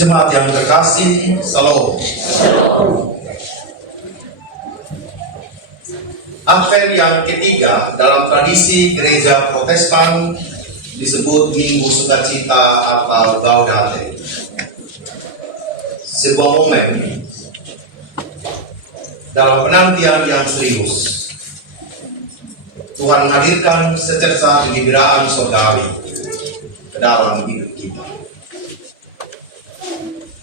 Jemaat yang terkasih, Salam. Advent yang ketiga dalam tradisi gereja Protestan disebut Minggu Sukacita atau Gaudete. Sebuah momen dalam penantian yang serius. Tuhan menghadirkan secerca kegembiraan surgawi ke dalam hidup kita.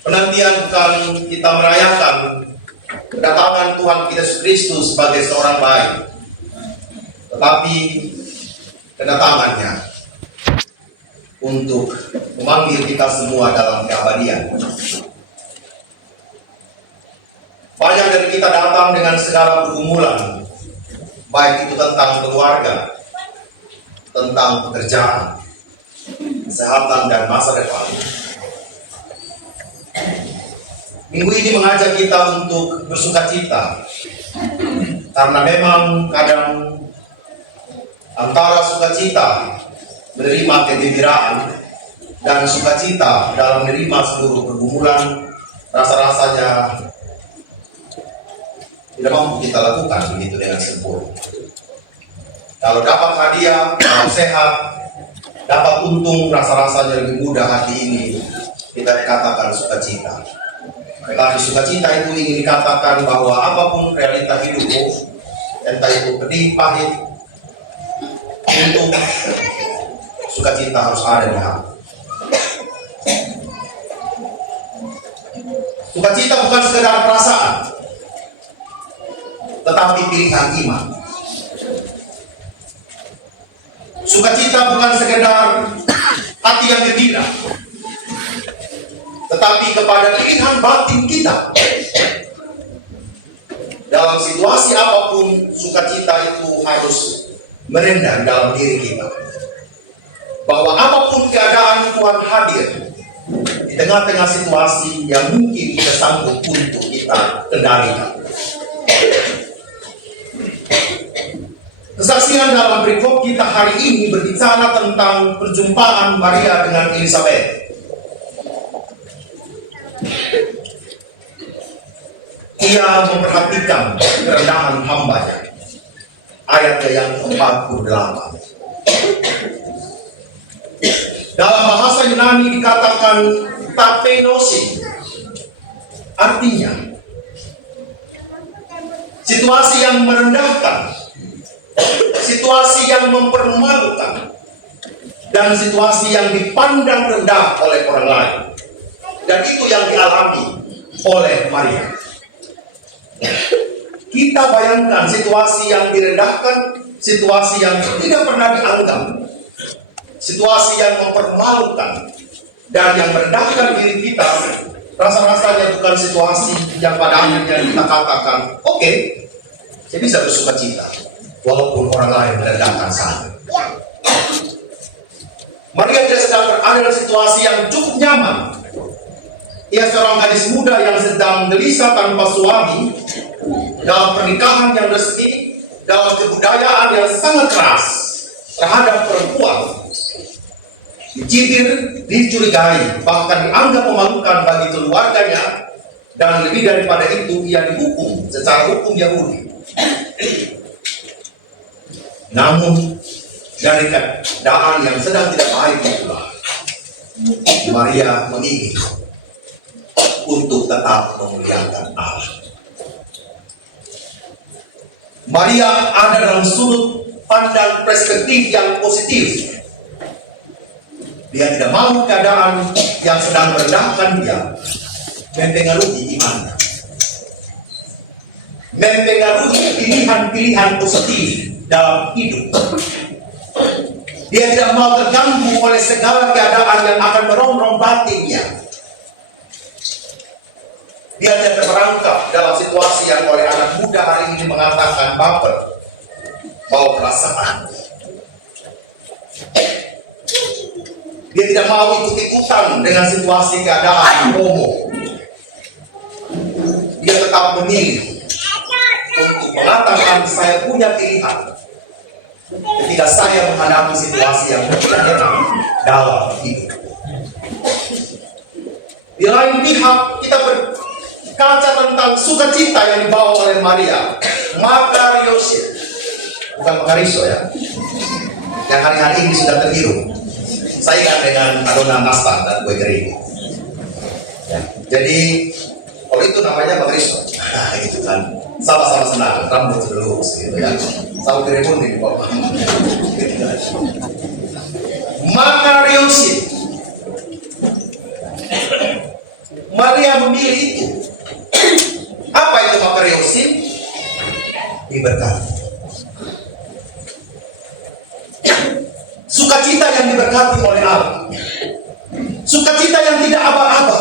Penantian bukan kita merayakan kedatangan Tuhan Yesus Kristus sebagai seorang bayi, tetapi kedatangannya untuk memanggil kita semua dalam keabadian. Banyak dari kita datang dengan segala pergumulan, baik itu tentang keluarga, tentang pekerjaan, kesehatan, dan masa depan. Minggu ini mengajak kita untuk bersukacita, karena memang kadang antara sukacita menerima kegembiraan dan sukacita dalam menerima seluruh pergumulan rasa-rasanya tidak mampu kita lakukan begitu dengan sempurna. Kalau dapat hadiah, kalau sehat, dapat untung, rasa-rasanya lebih mudah hati ini kita dikatakan sukacita. Tetapi sukacita itu ingin dikatakan bahwa apapun realita hidupmu, entah itu pedih, pahit, untuk sukacita harus ada di hati. Sukacita bukan sekedar perasaan, tetapi pilihan iman. Sukacita bukan sekedar hati yang gembira, tetapi kepada pilihan batin kita. Dalam situasi apapun, sukacita itu harus merendah dalam diri kita. Bahwa apapun keadaan, Tuhan hadir di tengah-tengah situasi yang mungkin tidak sanggup untuk kita kendalikan. Kesaksian dalam berikut kita hari ini berbicara tentang perjumpaan Maria dengan Elizabeth. Ia memperhatikan kerendahan hambanya. Ayatnya yang ke-48. Dalam bahasa Yunani dikatakan tapenosi. Artinya situasi yang merendahkan, situasi yang mempermalukan, dan situasi yang dipandang rendah oleh orang lain. Dan itu yang dialami oleh Maria. Kita bayangkan situasi yang direndahkan, situasi yang tidak pernah dianggap, situasi yang mempermalukan, dan yang merendahkan diri kita. Rasa-rasanya bukan situasi yang pada akhirnya kita katakan, oke, saya bisa bersukacita, walaupun orang lain merendahkan saya. Maria tidak sedang berada dalam situasi yang cukup nyaman. Ia seorang gadis muda yang sedang gelisah tanpa suami, dalam pernikahan yang resmi, dalam kebudayaan yang sangat keras terhadap perempuan, dicibir, dicurigai, bahkan dianggap memalukan bagi keluarganya, dan lebih daripada itu ia dihukum secara hukum Yahudi. Namun dari keadaan yang sedang tidak baik itulah Maria memilih untuk tetap memuliakan Allah. Maria ada dalam sudut pandang perspektif yang positif. Dia tidak mau keadaan yang sedang merendahkan dia mempengaruhi imannya, mempengaruhi pilihan-pilihan positif dalam hidup. Dia tidak mau terganggu oleh segala keadaan yang akan merongrong batinnya. Dia tidak terperangkap dalam situasi yang oleh anak muda hari ini mengatakan baper, bawa perasaan. Dia tidak mau ikut-ikutan dengan situasi keadaan homo. Dia tetap memilih untuk mengatakan saya punya pilihan ketika saya menghadapi situasi yang tidak enak dalam hidup. Di lain pihak kita berkaca tentang sukacita yang dibawa oleh Maria, Makariosin, bukan Makariso ya, yang hari-hari ini sudah terhirup. Saya ingat dengan adonan nastar dan kue kering. Ya. Jadi kalau itu namanya Makariso, gitu kan, sama-sama senang, rambut sudah lurus gitu ya, sama kiri pun di bawah. Makariosin. Maria memilih itu. Apa itu Makariosin? Diberkati. Sukacita yang diberkati oleh Allah. Sukacita yang tidak aba-aba.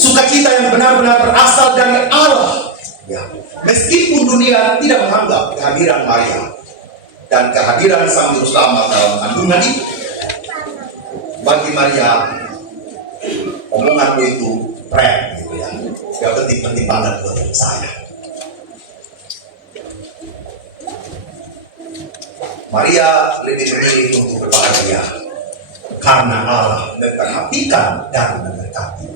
Sukacita yang benar-benar berasal dari Allah. Ya. Meskipun dunia tidak menganggap kehadiran Maria dan kehadiran Sang Juru Selamat dalam kandungan itu, bagi Maria omonganmu itu keren gitu ya, gak penting-penting banget buat saya. Maria lebih memilih untuk berbahagia karena Allah memperhatikan dan memberkati.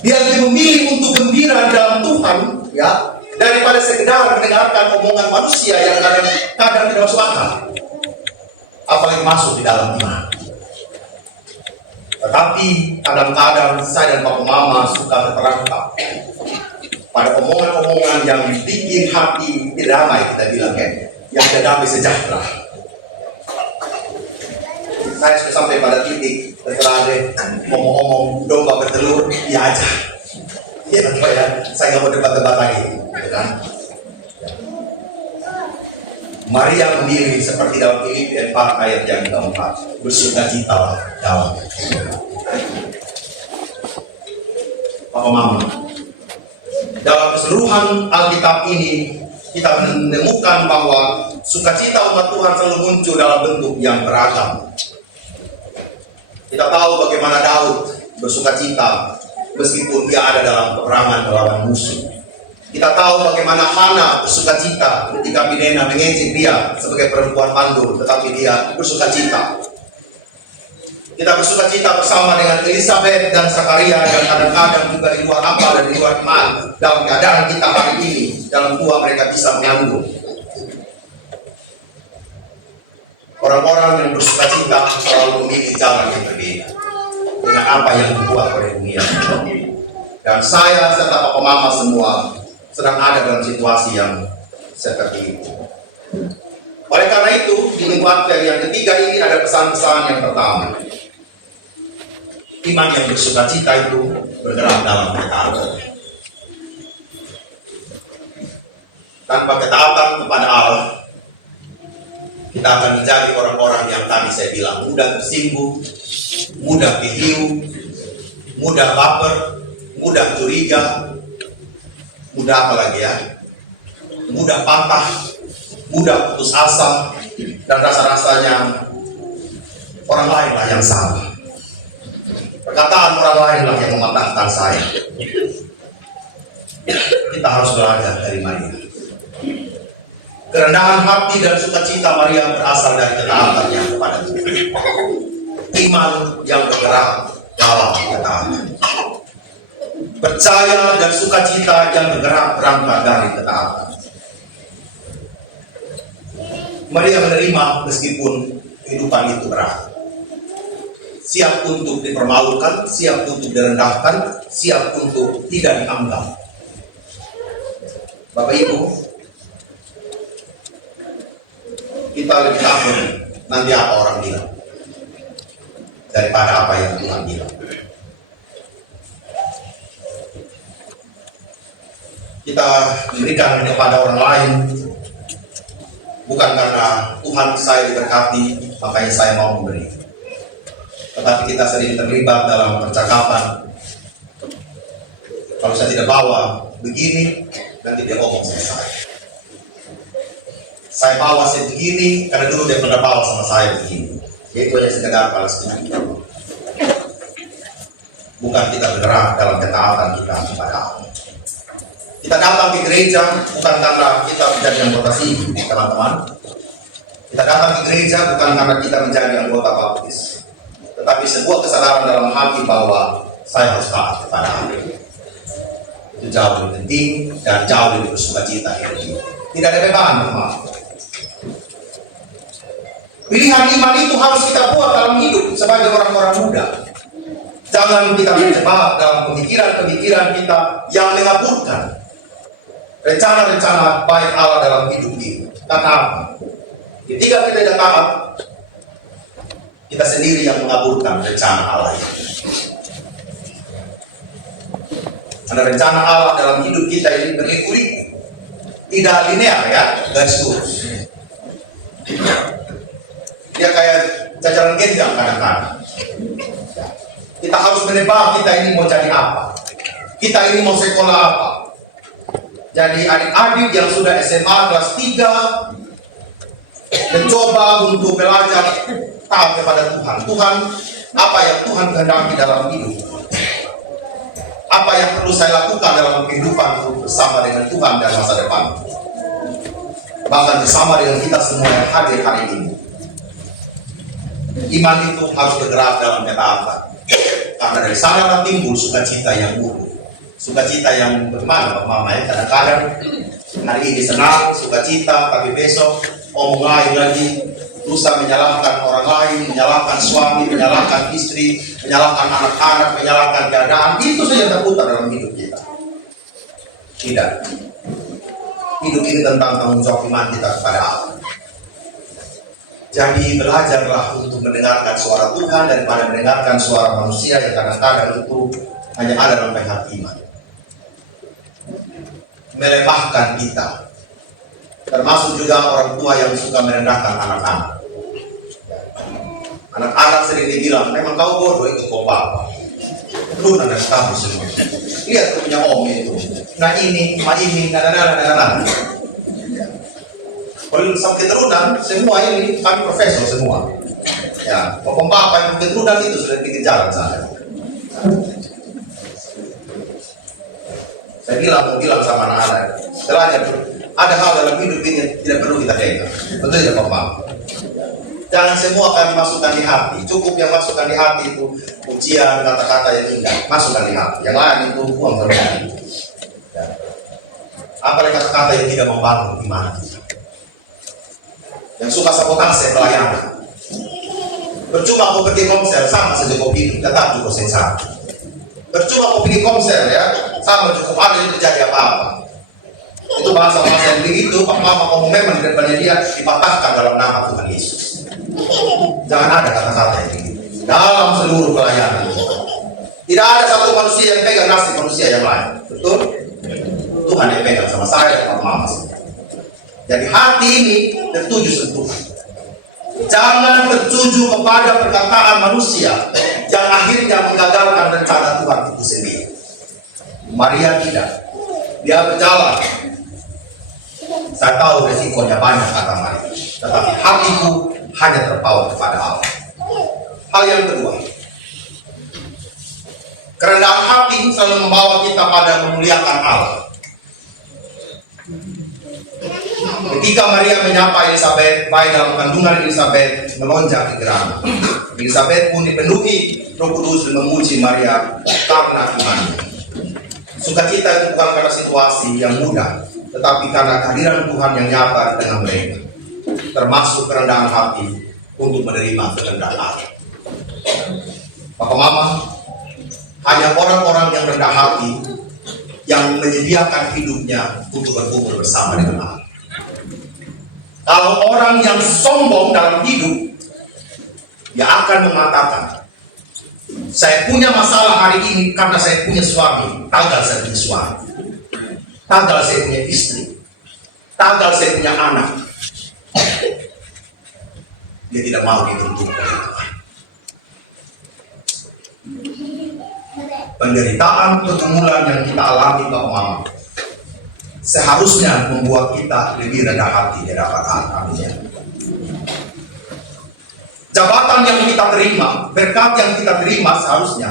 Dia lebih memilih untuk gembira dalam Tuhan ya, daripada sekedar mendengarkan omongan manusia yang kadang tidak masuk akal, apalagi masuk di dalam iman. Tetapi kadang-kadang saya dan Papa Mama suka terperangkap pada omongan-omongan yang bikin hati tidak damai, kita bilang ya, yang tidak damai sejahtera. Saya sudah sampai pada titik setelah ada ngomong-ngomong domba bertelur, ya aja. Ya, ya, saya nggak mau debat-debat lagi, kan? Maria memilih seperti dalam Filipi 4 ayat yang keempat, bersukacitalah dalam Papa Mama. Dalam keseluruhan Alkitab ini kita menemukan bahwa sukacita umat Tuhan selalu muncul dalam bentuk yang beragam. Kita tahu bagaimana Daud bersukacita meskipun dia ada dalam peperangan melawan musuh. Kita tahu bagaimana Hana bersukacita ketika Pinena mengejek dia sebagai perempuan mandul, tetapi dia bersukacita. Kita bersukacita bersama dengan Elizabeth dan Zakaria yang kadang-kadang juga di luar akal dan di luar iman. Dalam keadaan kita hari ini, dalam tua mereka bisa mengandung. Orang-orang yang bersukacita selalu memilih jalan yang berbeda dengan apa yang dibuat oleh dunia. Dan saya serta Papa Mama semua sedang ada dalam situasi yang seperti itu. Oleh karena itu, di minggu yang ketiga ini ada pesan-pesan yang pertama. Iman yang bersukacita itu bergerak dalam ketaatan. Tanpa ketaatan kepada Allah, kita akan menjadi orang-orang yang tadi saya bilang mudah tersinggung, mudah kehiu, mudah baper, mudah curiga, mudah apa lagi ya? Mudah patah, mudah putus asa, dan rasa-rasanya orang lainlah yang salah. Perkataan orang lainlah yang mematahkan saya. Kita harus belajar dari Maria. Kerendahan hati dan sukacita Maria berasal dari ketaatannya kepada Tuhan. Iman yang bergerak dalam ketaatan. Percaya dan sukacita yang bergerak berangkat dari ketaatan. Maria menerima meskipun kehidupan itu berat. Siap untuk dipermalukan, siap untuk direndahkan, siap untuk tidak dianggap. Bapak Ibu, kita lebih takut nanti apa orang bilang daripada apa yang Tuhan bilang. Kita memberikan kepada orang lain bukan karena Tuhan saya diberkati makanya saya mau memberi, tetapi kita sering terlibat dalam percakapan. Kalau saya tidak bawa begini, nanti dia ngomong sama saya. Saya bawa saya begini karena dulu dia pernah bawa sama saya begini. Itu hanya sekedar balas dendam. Bukan kita bergerak dalam ketaatan kita kepada Allah. Kita datang ke gereja bukan karena kita menjadi anggota sini, teman-teman. Kita datang ke gereja bukan karena kita menjadi anggota baptis. tapi sebuah kesadaran dalam hati bahwa saya harus taat kepada Allah. Itu jauh lebih penting dan jauh lebih bersukacita hidup kita. Tidak ada beban, teman. Pilihan iman itu harus kita buat dalam hidup sebagai orang-orang muda. Jangan kita terjebak dalam pemikiran-pemikiran kita yang mengaburkan rencana-rencana baik Allah dalam hidup kita. Karena apa? Ketika kita tidak taat, kita sendiri yang mengaburkan rencana Allah itu. Ada rencana Allah dalam hidup kita ini berliku-liku, tidak linear ya, garis lurus. Dia kayak jajaran genjang kadang-kadang. Kita harus menebak kita ini mau jadi apa, kita ini mau sekolah apa. Jadi adik-adik yang sudah SMA kelas 3 mencoba untuk belajar taat kepada Tuhan. Tuhan, apa yang Tuhan kehendaki dalam hidup? Apa yang perlu saya lakukan dalam kehidupan bersama dengan Tuhan dan masa depan? Bahkan bersama dengan kita semua yang hadir hari ini. Iman itu harus bergerak dalam ketaatan. Karena dari sana timbul sukacita yang buruk. Sukacita yang bagaimana Pak Mama ya? Kadang-kadang hari ini senang, sukacita, tapi besok omong lain lagi. Lusa menyalahkan orang lain, menyalahkan suami, menyalahkan istri, menyalahkan anak-anak, menyalahkan keadaan. Itu saja terputar dalam hidup kita. Tidak. Hidup ini tentang tanggung jawab iman kita kepada Allah. Jadi belajarlah untuk mendengarkan suara Tuhan daripada mendengarkan suara manusia yang kadang-kadang itu hanya ada dalam kehakiman. Melemahkan kita. Termasuk juga orang tua yang suka merendahkan anak-anak. Anak-anak sering dibilang, memang kau bodoh ikut kau papa. Lu dan kamu semua. Lihat tuh punya om itu. Nah ini, ma ini, nah. Kalau sampai keturunan, semua ini kami profesor semua. Ya, papa yang keturunan itu sudah bikin jalan saya. Saya mau bilang sama anak-anak, setelahnya ada hal dalam hidup ini tidak perlu kita dengar. Betul tidak Bapak? Jangan semua kami masukkan di hati. Cukup yang masukkan di hati itu ujian, kata-kata yang indah. Masukkan di hati. Yang lain itu buang ke rumah. Ya. Apalagi kata-kata yang tidak membangun iman kita. Yang suka sabotase pelayanan. Percuma kau pergi konser, sama saja kau hidup, tetap juga sengsara. Percuma kau pergi konser ya, sama cukup ada yang terjadi apa-apa. Itu bahasa-bahasa yang begitu, Pak Mama ngomong memang di depannya dia dipatahkan dalam nama Tuhan Yesus. Jangan ada kata-kata yang begitu dalam seluruh pelayanan. Tidak ada satu manusia yang pegang nasib manusia yang lain. Betul? Tuhan yang pegang sama saya dan Pak Mama. Jadi hati ini tertuju sentuhan. Jangan tertuju kepada perkataan manusia yang akhirnya menggagalkan rencana Tuhan itu sendiri. Maria tidak. Dia berjalan. Saya tahu resikonya banyak kata Maria, tetapi hatiku hanya terpaut kepada Allah. Hal yang kedua, kerendahan hati selalu membawa kita pada memuliakan Allah. Ketika Maria menyapa Elizabeth, bayi dalam kandungan Elizabeth melonjak di gerhana. Elizabeth pun dipenuhi Roh Kudus dan memuji Maria karena imannya. Sukacita itu bukan karena situasi yang mudah, tetapi karena kehadiran Tuhan yang nyata di tengah mereka. Termasuk kerendahan hati untuk menerima kehendak Allah. Bapak Mama, hanya orang-orang yang rendah hati yang menyediakan hidupnya untuk berkumpul bersama dengan Allah. Kalau orang yang sombong dalam hidup, dia akan mengatakan, saya punya masalah hari ini karena saya punya suami, tanggal saya punya suami, tanggal saya punya istri, tanggal saya punya anak. Dia tidak mau dituntut oleh Tuhan. Penderitaan pergumulan yang kita alami Bapak Mama seharusnya membuat kita lebih rendah hati di hadapan Allah. Jabatan yang kita terima, berkat yang kita terima seharusnya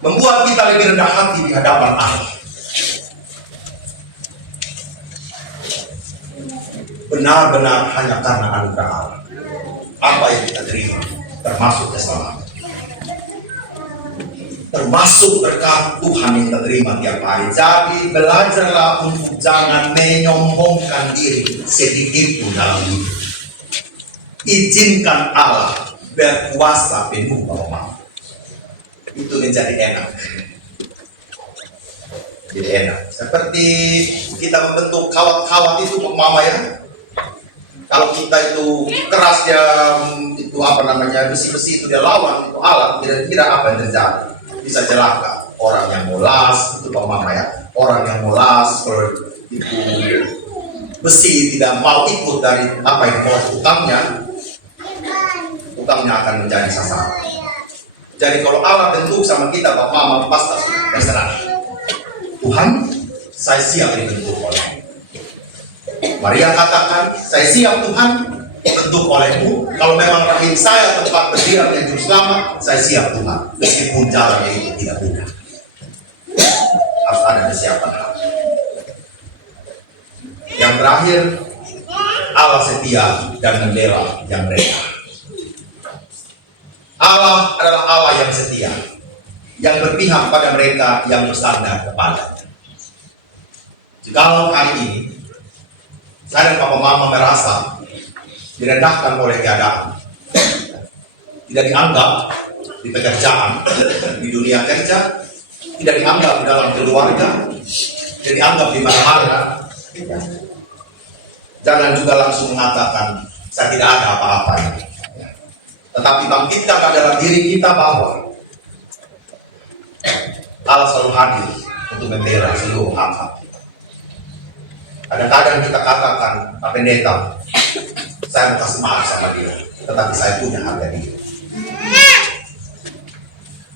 membuat kita lebih rendah hati di hadapan Allah. Benar-benar hanya karena anugerah Allah. Apa yang kita terima, termasuk keselamatan. termasuk berkat Tuhan yang kita terima tiap hari. Jadi belajarlah untuk jangan menyombongkan diri sedikit pun dalam hidup. Izinkan Allah berkuasa penuh bahwa mau. Itu menjadi enak. Jadi enak. Seperti kita membentuk kawat-kawat itu mama ya. Kalau kita itu keras dia itu besi-besi itu dia lawan itu alat, kira-kira apa yang terjadi? Bisa celaka. Orang yang molas itu mama ya. Orang yang molas kalau itu besi tidak mau ikut dari apa yang mau utangnya akan menjadi sasaran. Jadi kalau Allah bentuk sama kita mama pasti terserah. Tuhan, saya siap dibentuk oleh. Maria katakan, saya siap Tuhan dibentuk olehmu. Kalau memang rahim saya tempat berdiam yang juru selamat, saya siap Tuhan. Meskipun jalannya itu tidak mudah. Harus ada kesiapan. Yang terakhir, Allah setia dan membela yang mereka. Allah adalah Allah yang setia, yang berpihak pada mereka yang bersandar kepadanya. Jikalau hari ini saya dan papa mama merasa direndahkan oleh keadaan, tidak dianggap di pekerjaan, di dunia kerja, tidak dianggap di dalam keluarga, tidak dianggap di mana-mana, jangan juga langsung mengatakan saya tidak ada apa-apanya. Tetapi bangkitkan dalam diri kita bahwa Allah selalu hadir untuk membela seluruh hak-hak. Kadang-kadang kita katakan, Pak Pendeta, saya mau kasih maaf sama dia, tetapi saya punya harga diri.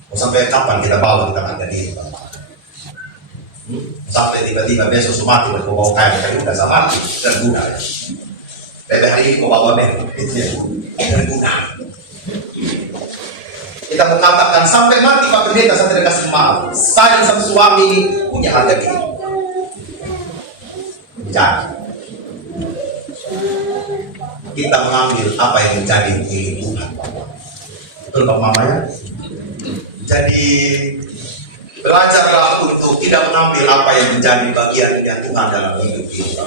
Mau sampai kapan kita bawa kita harga diri, Bapak? Sampai tiba-tiba besok sumati, mau bawa kain udah sama mati, dan guna. Tapi hari ini mau bawa itu ya, dan guna. Kita mengatakan sampai mati Pak Pendeta saya tidak kasih maaf. Saya sama suami punya harga diri. Jadi kita mengambil apa yang menjadi milik Tuhan. Betul Pak Mama ya? Jadi belajarlah untuk tidak mengambil apa yang menjadi bagian dari Tuhan dalam hidup kita.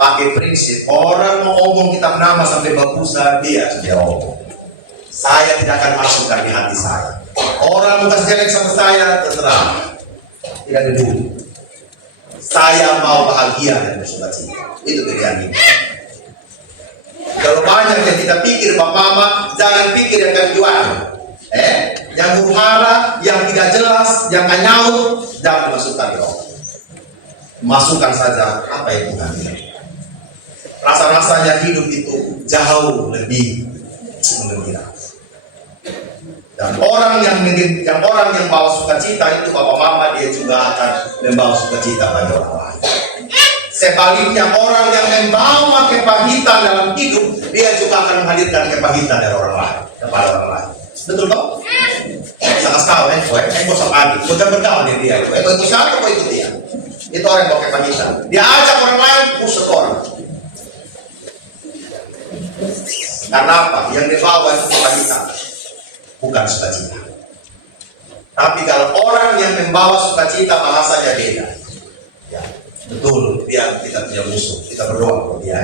Pakai prinsip orang mau ngomong kitab nama sampai bagusa dia omong. Saya tidak akan masukkan di hati saya. Orang mau kasih jelek sama saya, terserah. Tidak peduli. Saya mau bahagia dan bersuka cita. Itu pilihan ini. Kalau banyak yang kita pikir, Pak Mama, jangan pikir yang akan jual. Yang huru-hara, yang tidak jelas, yang nyaut, jangan masukkan di roh. Masukkan saja apa yang Tuhan bilang. Rasa-rasanya hidup itu jauh lebih menggembirakan. Dan orang yang bawa sukacita itu Bapak Mama dia juga akan membawa sukacita pada orang lain. Sebaliknya orang yang membawa kepahitan dalam hidup dia juga akan menghadirkan kepahitan dari orang lain kepada orang lain. Betul toh? Sangat sekali, bosok adik, bukan bergaul dengan dia. Itu siapa kok ikut dia? Itu orang yang bawa kepahitan. Dia ajak orang lain pusat orang. Karena apa? Yang dibawa itu kepahitan. Bukan sukacita. Tapi kalau orang yang membawa sukacita bahasanya beda. Ya, betul, dia kita punya musuh. Kita berdoa untuk dia.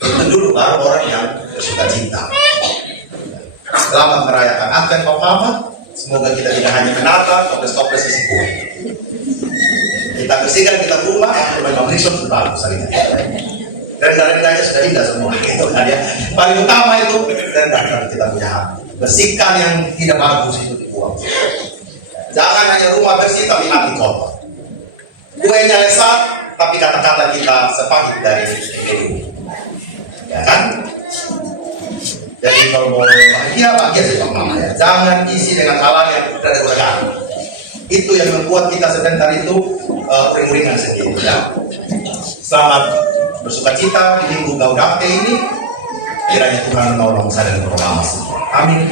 Itu dulu baru orang yang bersukacita. Selamat merayakan Advent Pak Mama. Semoga kita tidak hanya menata, toples-toples isi kue. Kita bersihkan kita rumah, rumah Kristen bagus saling. Rendang-rendangnya sudah indah semua. Itu kan ya. Paling utama itu rendang kita punya hati. Bersihkan yang tidak bagus itu dibuang. Jangan hanya rumah bersih tapi hati kotor. Kuenya lesat tapi kata-kata kita sepahit dari ini. Ya kan? Jadi kalau mau bahagia sih Pak Mama ya. Jangan isi dengan hal yang tidak berguna. Itu yang membuat kita sebentar itu uring-uringan sendiri. Ya. Selamat bersukacita di Minggu Gaudete ini. Kiranya Tuhan menolong saya dan bersama. Amin.